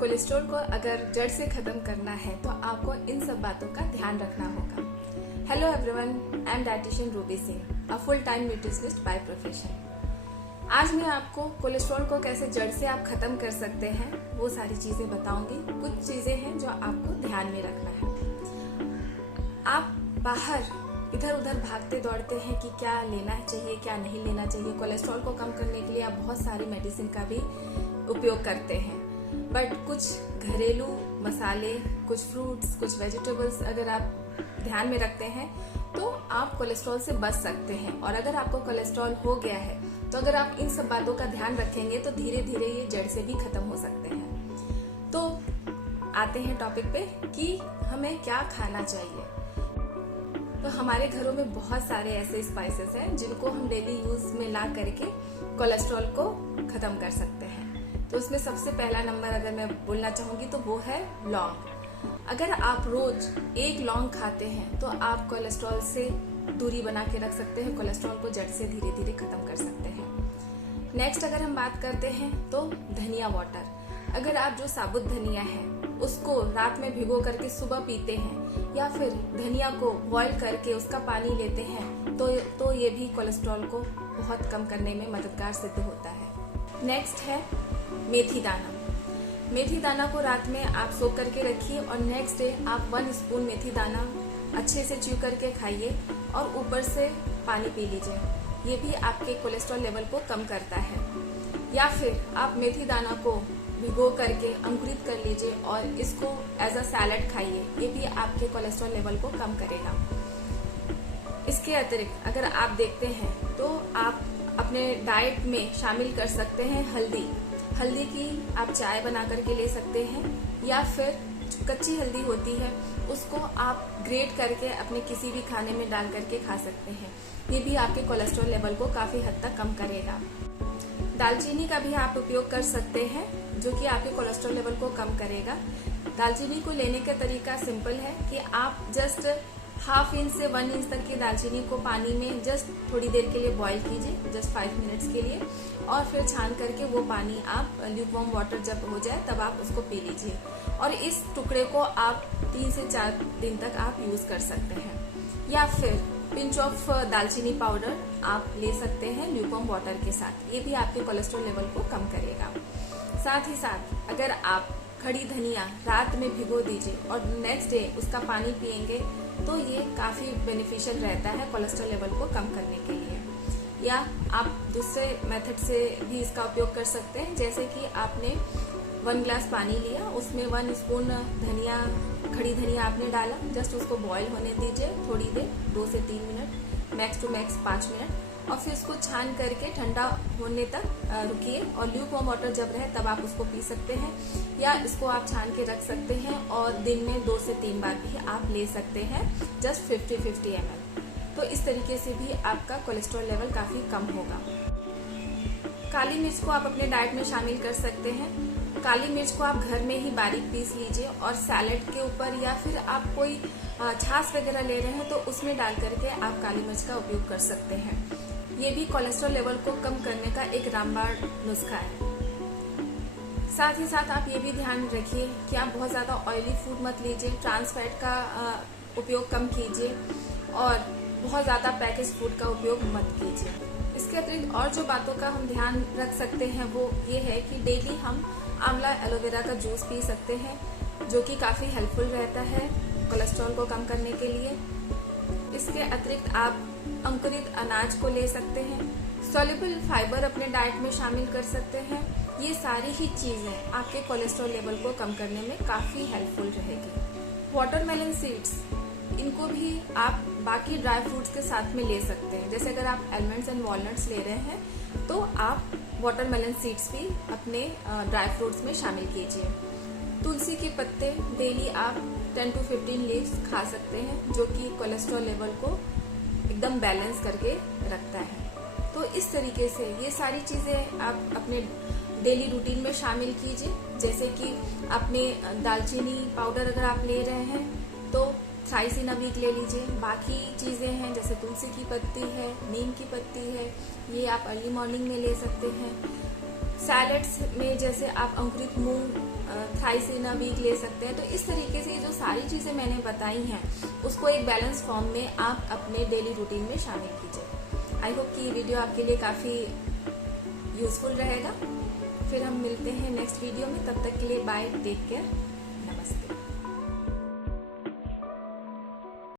Cholesterol को अगर जड़ से खत्म करना है तो आपको इन सब बातों का ध्यान रखना होगा। Hello everyone, I am dietitian Ruby Singh, a full time nutritionist by profession. आज मैं आपको कोलेस्ट्रॉल को कैसे जड़ से आप खत्म कर सकते हैं वो सारी चीजें बताऊंगी। कुछ चीजें हैं जो आपको ध्यान में रखना है। आप बाहर इधर उधर भागते दौड़ते हैं कि क्या लेना चाहिए क्या नहीं लेना चाहिए। कोलेस्ट्रॉल को कम करने के लिए आप बहुत सारी मेडिसिन का भी उपयोग करते हैं, बट कुछ घरेलू मसाले, कुछ फ्रूट्स, कुछ वेजिटेबल्स अगर आप ध्यान में रखते हैं तो आप कोलेस्ट्रॉल से बच सकते हैं। और अगर आपको कोलेस्ट्रॉल हो गया है तो अगर आप इन सब बातों का ध्यान रखेंगे तो धीरे धीरे ये जड़ से भी खत्म हो सकते हैं। तो आते हैं टॉपिक पे कि हमें क्या खाना चाहिए। तो हमारे घरों में बहुत सारे ऐसे स्पाइसेस हैं जिनको हम डेली यूज में ला करके कोलेस्ट्रॉल को खत्म कर सकते हैं। तो उसमें सबसे पहला नंबर अगर मैं बोलना चाहूंगी तो वो है लौंग। अगर आप रोज एक लौंग खाते हैं तो आप कोलेस्ट्रॉल से दूरी बना के रख सकते हैं, कोलेस्ट्रॉल को जड़ से धीरे धीरे खत्म कर सकते हैं। नेक्स्ट अगर हम बात करते हैं तो धनिया वाटर। अगर आप जो साबुत धनिया है उसको रात में भिगो करके सुबह पीते हैं या फिर धनिया को बॉईल करके उसका पानी लेते हैं तो ये भी कोलेस्ट्रॉल को बहुत कम करने में मददगार सिद्ध होता है। नेक्स्ट है मेथी दाना। मेथी दाना को रात में आप सोख करके रखिए और नेक्स्ट डे आप 1 स्पून मेथी दाना अच्छे से च्यू करके खाइए और ऊपर से पानी पी लीजिए। ये भी आपके कोलेस्ट्रॉल लेवल को कम करता है। या फिर आप मेथी दाना को भिगो करके अंकुरित कर लीजिए और इसको एज अ सैलड खाइए। ये भी आपके कोलेस्ट्रॉल लेवल को कम करेगा। इसके अतिरिक्त अगर आप देखते हैं तो आप अपने डाइट में शामिल कर सकते हैं हल्दी की आप चाय बना करके ले सकते हैं या फिर कच्ची हल्दी होती है उसको आप ग्रेट करके अपने किसी भी खाने में डाल करके खा सकते हैं। ये भी आपके कोलेस्ट्रॉल लेवल को काफी हद तक कम करेगा। दालचीनी का भी आप उपयोग कर सकते हैं जो कि आपके कोलेस्ट्रॉल लेवल को कम करेगा। दालचीनी को लेने का तरीका सिंपल है कि आप जस्ट 1/2 इंच से 1 इंच तक की दालचीनी को पानी में जस्ट थोड़ी देर के लिए बॉईल कीजिए, जस्ट 5 मिनट्स के लिए, और फिर छान करके वो पानी आप ल्यूकवार्म वाटर जब हो जाए तब आप उसको पी लीजिए। और इस टुकड़े को आप 3 से 4 दिन तक आप यूज कर सकते हैं। या फिर पिंच ऑफ दालचीनी पाउडर आप ले सकते हैं ल्यूकवार्म वाटर के साथ। ये भी आपके कोलेस्ट्रॉल लेवल को कम करेगा। साथ ही साथ अगर आप खड़ी धनिया रात में भिगो दीजिए और नेक्स्ट डे उसका पानी पिएंगे तो ये काफी बेनिफिशियल रहता है कोलेस्ट्रॉल लेवल को कम करने के लिए। या आप दूसरे मेथड से भी इसका उपयोग कर सकते हैं, जैसे कि आपने 1 ग्लास पानी लिया, उसमें 1 स्पून खड़ी धनिया आपने डाला, जस्ट उसको बॉईल होने दीजिए थोड़ी देर, 2 से 3 minute, max two max 5 minute, और फिर उसको छान करके ठंडा होने तक रुकिए और ल्यूकवार्म वाटर जब रहे तब आप उसको पी सकते हैं। या इसको आप छान के रख सकते हैं और दिन में 2 से 3 बार भी आप ले सकते हैं, जस्ट 50-50 ml। तो इस तरीके से भी आपका कोलेस्ट्रॉल लेवल काफी कम होगा। काली मिर्च को आप अपने डाइट में शामिल कर सकते हैं। काली मिर्च को आप घर में ही बारीक पीस लीजिए और सैलेड के ऊपर या फिर आप कोई छाछ वगैरह ले रहे हैं तो उसमें डाल करके आप काली मिर्च का उपयोग कर सकते हैं। ये भी कोलेस्ट्रॉल लेवल को कम करने का एक रामबाण नुस्खा है। साथ ही साथ आप ये भी ध्यान रखिए कि आप बहुत ज्यादा ऑयली फूड मत लीजिए, ट्रांस फैट का उपयोग कम कीजिए और बहुत ज्यादा पैकेज फूड का उपयोग मत कीजिए। इसके अतिरिक्त और जो बातों का हम ध्यान रख सकते हैं वो ये है कि डेली हम आंवला एलोवेरा का जूस पी सकते हैं जो कि काफी हेल्पफुल रहता है कोलेस्ट्रॉल को कम करने के लिए। इसके अतिरिक्त आप अंकुरित अनाज को ले सकते हैं, सॉल्युबल फाइबर अपने डाइट में शामिल कर सकते हैं। ये सारी ही चीजें आपके कोलेस्ट्रॉल लेवल को कम करने में काफी हेल्पफुल रहेगी। वाटरमेलन सीड्स, इनको भी आप बाकी ड्राई फ्रूट्स के साथ में ले सकते हैं। जैसे अगर आप आलमंड्स एंड वॉलनट्स ले रहे हैं तो आप वाटरमेलन सीड्स भी अपने ड्राई फ्रूट्स में शामिल कीजिए। तुलसी के पत्ते डेली आप 10 to 15 लीव्स खा सकते हैं जो कि कोलेस्ट्रॉल लेवल को एकदम बैलेंस करके रखता है। तो इस तरीके से ये सारी चीजें आप अपने डेली रूटीन में शामिल कीजिए। जैसे कि आपने दालचीनी पाउडर अगर आप ले रहे हैं तो थ्राइस इन अ वीक ले लीजिए। बाकी चीजें हैं जैसे तुलसी की पत्ती है, नीम की पत्ती है, ये आप अर्ली मॉर्निंग में ले सकते हैं। सैलेड्स में जैसे आप अंकुरित मूंग, थ्राइसिना वीक ले सकते हैं। तो इस तरीके से जो सारी चीजें मैंने बताई हैं उसको एक बैलेंस फॉर्म में आप अपने डेली रूटीन में शामिल कीजिए। आई होप कि ये वीडियो आपके लिए काफी यूजफुल रहेगा। फिर हम मिलते हैं नेक्स्ट वीडियो में, तब तक के लिए बाय, टेक केयर, नमस्ते।